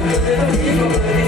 Thank you.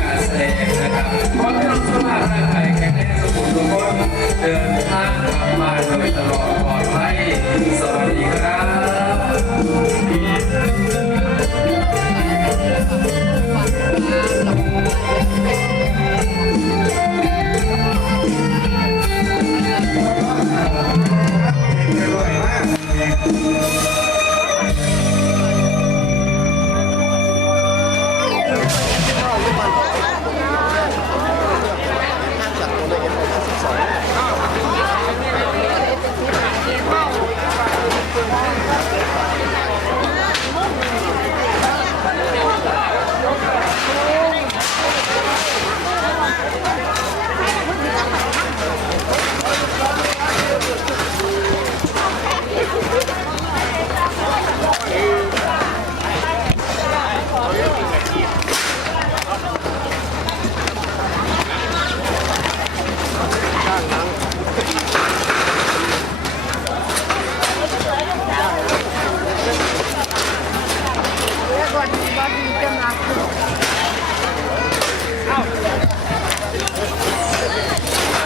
การแสนะครับขอทุกท่านร่างกายแข็งแรงสมบูรณ์ทุคนเดินทางมาโดยตลอดปลอดภัยสวัสดีครับ